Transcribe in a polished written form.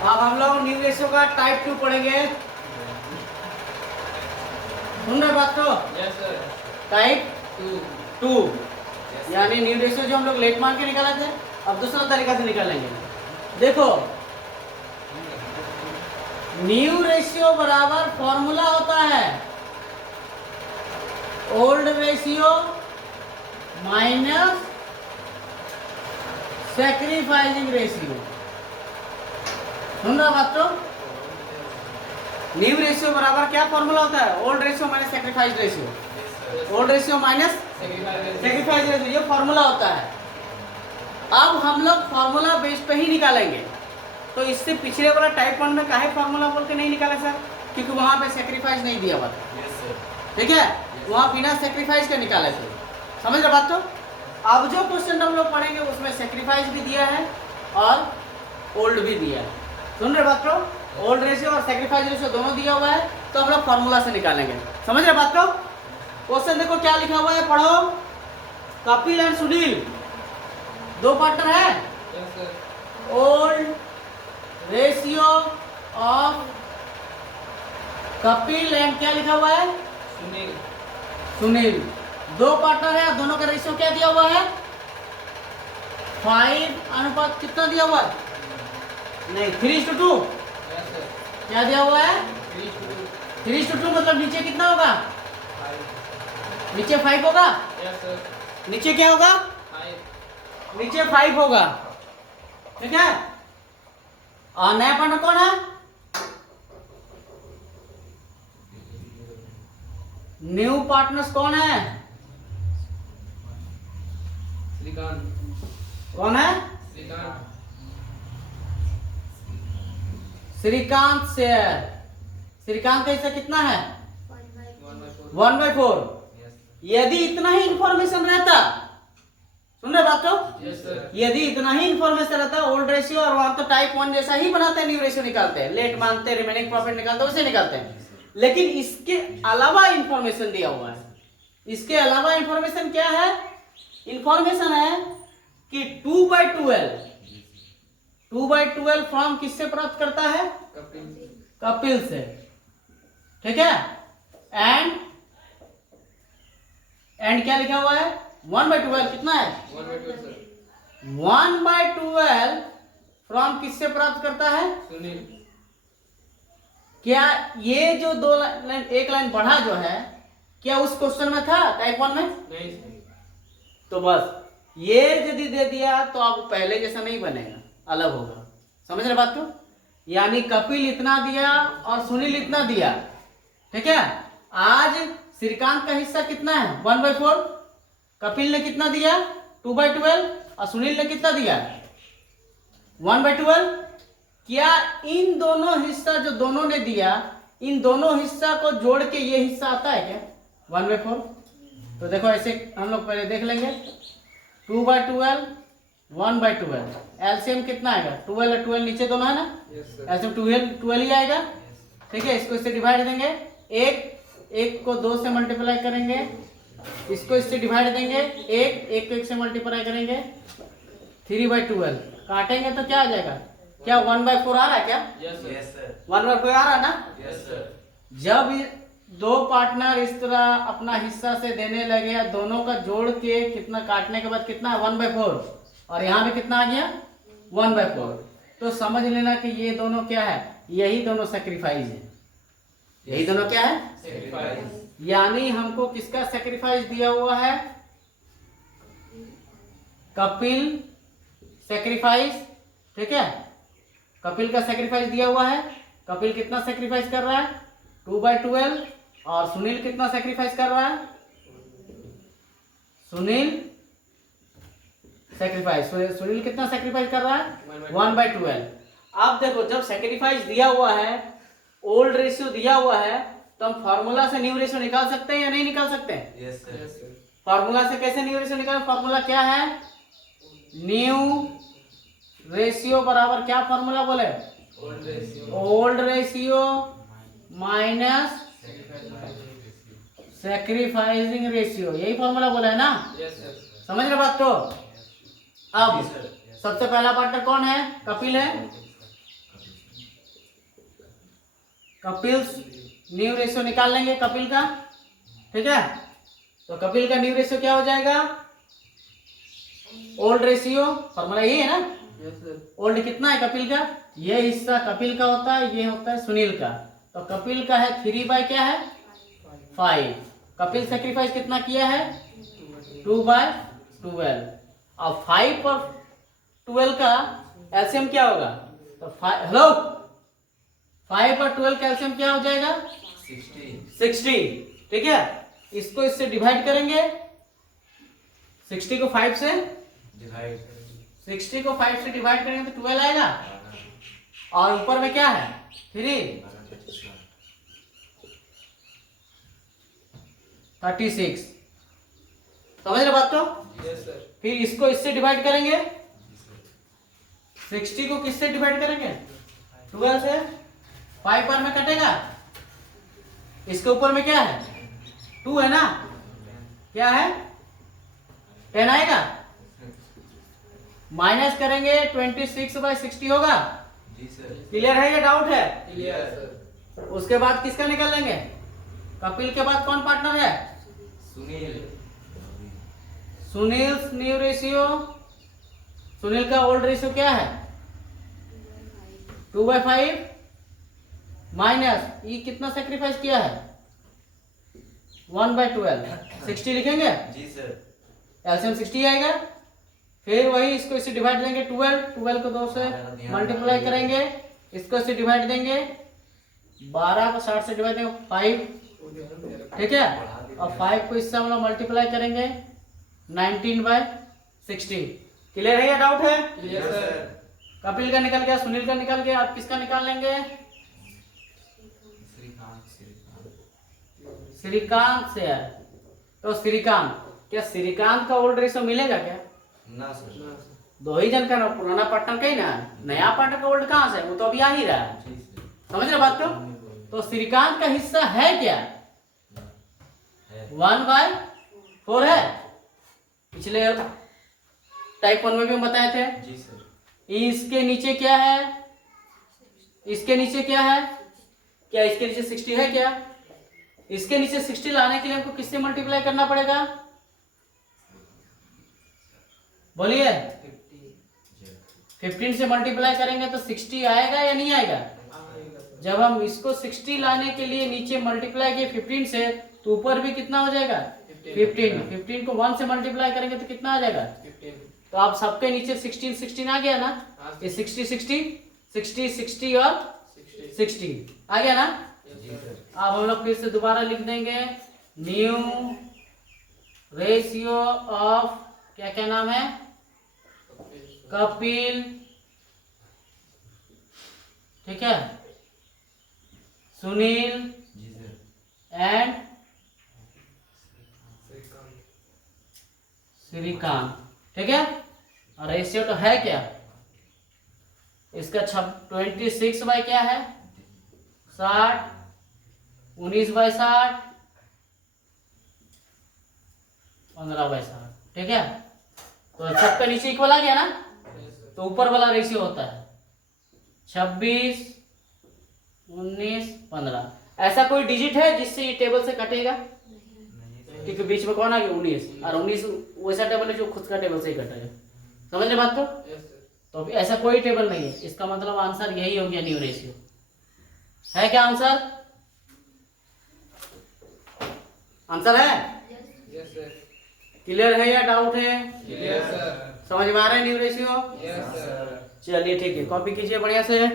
अब हम लोग न्यू रेशियो का टाइप 2 पढ़ेंगे। सुन रहे बात को? Yes sir. टाइप 2 Yes, यानी न्यू रेशियो जो हम लोग लेट मान के निकाले थे, अब दूसरा तरीका से निकालेंगे। देखो न्यू रेशियो बराबर फॉर्मूला होता है old ratio minus sacrificing ratio. सुन रहा बात तो? न्यू रेशियो बराबर क्या फॉर्मूला होता है? Old ratio minus sacrifice ratio. Old ratio minus sacrifice ratio, ये फॉर्मूला होता है। अब हम लोग फॉर्मूला बेस पे ही निकालेंगे। तो इससे पिछले वाला टाइप 1 में काहे फॉर्मूला बोल के नहीं निकाला सर? क्योंकि वहां पे सैक्रिफाइस नहीं दिया हुआ था। ठीक है, वहां बिना सैक्रिफाइस के निकाले थे। समझ रहे बात तो? अब जो क्वेश्चन हम लोग पढ़ेंगे उसमें सैक्रिफाइस भी दिया है और ओल्ड भी दिया है। सुन रहे बात तो? ओल्ड रेशियो और सैक्रिफाइस रेशियो दोनों दिया हुआ है, तो हम लोग फॉर्मूला से निकालेंगे। समझ रहे बात तो? क्वेश्चन देखो क्या लिखा हुआ है, पढ़ो। कपिल एंड सुनील दो पार्टनर है। Old ratio of Kapil and क्या लिखा हुआ है? सुनील। दो पार्टनर है, दोनों का रेशियो क्या दिया हुआ है? 5 अनुपात कितना दिया हुआ है? नहीं, 3:2। क्या दिया हुआ है? 3:2 मतलब नीचे कितना होगा? नीचे 5 होगा। नीचे क्या होगा? नीचे 5 होगा। ठीक है, और नया पार्टनर कौन है? न्यू पार्टनर्स कौन है? कौन है? श्रीकांत से है। श्रीकांत का हिस्सा कितना है? 1/4। यदि इतना ही इंफॉर्मेशन रहता, सुन रहे बात तो? यदि इतना ही इंफॉर्मेशन रहता ओल्ड रेशियो, और वहां तो टाइप 1 जैसा ही बनाते हैं, न्यू रेशियो निकालते हैं, लेट मानते हैं, रिमेनिंग प्रॉफिट निकालते हैं, वैसे निकालते हैं। लेकिन इसके अलावा इंफॉर्मेशन दिया हुआ है। इसके अलावा इंफॉर्मेशन क्या है? इंफॉर्मेशन है कि 2/12 फॉर्म किससे प्राप्त करता है? कपिल से। ठीक है, एंड क्या लिखा हुआ है? 1/12 कितना है? 1/12 फ्रॉम किससे प्राप्त करता है? क्या ये जो दो लाइन, एक लाइन बढ़ा जो है, क्या उस क्वेश्चन में था टाइप 1 में? नहीं। तो बस ये यदि दे दिया तो अब पहले जैसा नहीं बनेगा, अलग होगा। समझ रहे बात को? यानी कपिल इतना दिया और सुनील इतना दिया। ठीक है, आज श्रीकांत का हिस्सा कितना है? 1/4। कपिल ने कितना दिया? 2/12। और सुनील ने कितना दिया? 1/12। क्या इन दोनों हिस्सा जो दोनों ने दिया, इन दोनों हिस्सा को जोड़ के ये हिस्सा आता है क्या? 1/4। तो देखो ऐसे हम लोग पहले देख लेंगे। 2/12 1/12 एलसीएम कितना आएगा? 12 और 12 नीचे दोनों है ना? एलसीएम 12 ही आएगा। ठीक है, इसको इससे डिवाइड देंगे, एक को 2 से मल्टीप्लाई करेंगे, इसको इससे डिवाइड देंगे, एक को 1 से मल्टीप्लाई करेंगे, 3/12 काटेंगे तो क्या आ जाएगा? क्या 1/4 आ रहा है क्या? Yes sir. 1/4 आ रहा है ना? Yes sir. जब दो पार्टनर इस तरह अपना हिस्सा से देने लगे, दोनों का जोड़ के कितना काटने के बाद कितना है? 1/4। और यहाँ पे कितना आ गया? 1/4। तो समझ लेना कि ये दोनों क्या है? यही दोनों सैक्रिफाइस है। यही दोनों क्या है? सैक्रिफाइस। यानी हमको किसका सैक्रिफाइस दिया हुआ है? कपिल सैक्रिफाइस। ठीक है, कपिल का सैक्रिफाइस दिया हुआ है। कपिल कितना सैक्रिफाइस कर रहा है? 2/12। और सुनील कितना सैक्रिफाइस कर रहा है? सुनील कितना सैक्रिफाइस कर रहा है? 1/12। अब देखो, जब सैक्रिफाइस दिया हुआ है, ओल्ड रेशियो दिया हुआ है, तो हम फार्मूला से न्यू रेशियो निकाल सकते हैं या नहीं निकाल सकते हैं? Yes sir. फार्मूला से कैसे न्यू रेशियो निकालें? फार्मूला क्या है? न्यू रेशियो बराबर क्या फार्मूला बोले? Old ratio minus sacrificing ratio, यही फॉर्मूला बोला है ना? समझ रहे बात को? अब सबसे पहला पार्टनर कौन है? कपिल है। कपिल्स न्यू रेशियो निकाल लेंगे कपिल का, ठीक है। तो कपिल का न्यू रेशियो क्या हो जाएगा, ओल्ड रेशियो, फॉर्मूला यही है ना। Yes sir. ओल्ड कितना है कपिल का, ये हिस्सा कपिल का होता है, ये होता है सुनील का। तो कपिल का है 3 बाय क्या है 5। कपिल सेक्रीफाइस कितना किया है 2/12। अब 5 और 12 का एलसीएम क्या होगा, तो 5 और 12 का एलसीएम क्या हो जाएगा 60, ठीक है। इसको इससे डिवाइड करेंगे, 60 को 5 से डिवाइड 60 को 5 से डिवाइड करेंगे तो 12 आएगा, और ऊपर में क्या है 3 36। समझ रहे बात को। Yes sir. फिर इसको इससे डिवाइड करेंगे, 60 को किससे डिवाइड करेंगे 12 से, 5 बार में कटेगा, इसके ऊपर में क्या है 2 है ना, क्या है 10 आएगा, माइनस करेंगे 26/60 होगा। जी सर। क्लियर है या डाउट है। Clear sir. उसके बाद किसका निकाल लेंगे, कपिल के बाद कौन पार्टनर है सुनील। सुनील न्यू रेशियो, सुनील का ओल्ड रेशियो क्या है 2/5 माइनस ये कितना सेक्रीफाइस किया है 1/12, 60 लिखेंगे, जी सर। एलसीएम 60 आएगा। फिर वही इसको इससे डिवाइड देंगे 12 को 2 से मल्टीप्लाई करेंगे, इसको इससे डिवाइड देंगे, 12 को 60 से डिवाइड देंगे 5, ठीक है। और 5 को इससे हम लोग मल्टीप्लाई करेंगे 19/60। क्लियर है या डाउट है। Clear sir. कपिल का निकल गया, सुनील का निकल गया, आप किसका निकाल लेंगे श्रीकांत से है। तो श्रीकांत, क्या श्रीकांत का ओल्ड रेशियो मिलेगा क्या, ना सर। दो ही जन का ना, पुराना पार्टनर कहीं ना, नया पार्टनर का ओल्ड कहाँ से, वो तो अभी आ ही रहा है। जी सर। समझ रहे बात को। तो श्रीकांत का हिस्सा है क्या 1/4 है, पिछले टाइप 1 में भी हम बताए थे। जी सर। इसके नीचे क्या है, इसके नीचे क्या है, क्या इसके नीचे 60 है क्या, इसके नीचे 60 लाने के लिए हमको किससे मल्टीप्लाई करना पड़ेगा, बोलिए 15 से मल्टीप्लाई करेंगे तो 60 आएगा या नहीं आएगा। जब हम इसको 60 लाने के लिए नीचे मल्टीप्लाई किए 15 से, तो ऊपर भी कितना हो जाएगा 15 को 1 से मल्टीप्लाई करेंगे तो कितना आ जाएगा 15। तो आप सबके नीचे 16 आ गया ना, ये 60 और 60 आ गया ना। जी सर। अब हम लोग फिर से दोबारा लिख देंगे न्यू रेशियो ऑफ, क्या क्या नाम है, कपिल, ठीक है, सुनील जी सर। एंड श्रीकांत, ठीक है। और रेशियो तो है क्या इसका 26 बाय क्या है 60, 19/60, 15/60, ठीक है। तो सबका नीचे इक्वल आ गया ना, तो ऊपर वाला रेशियो होता है 26, 19, 15। ऐसा कोई डिजिट है जिससे ये टेबल से कटेगा, क्योंकि बीच में कौन आ गया 19, और 19 वैसा टेबल है जो खुद का टेबल से ही कटेगा। समझ रहे बात को। तो ऐसा कोई टेबल नहीं है, इसका मतलब आंसर यही हो गया न्यू रेशियो है। क्या आंसर, आंसर है। Yes sir. क्लियर है या डाउट है। Clear sir. समझ में आ रहा है न्यू रेशियो। Yes sir. चलिए ठीक है, कॉपी कीजिए बढ़िया से।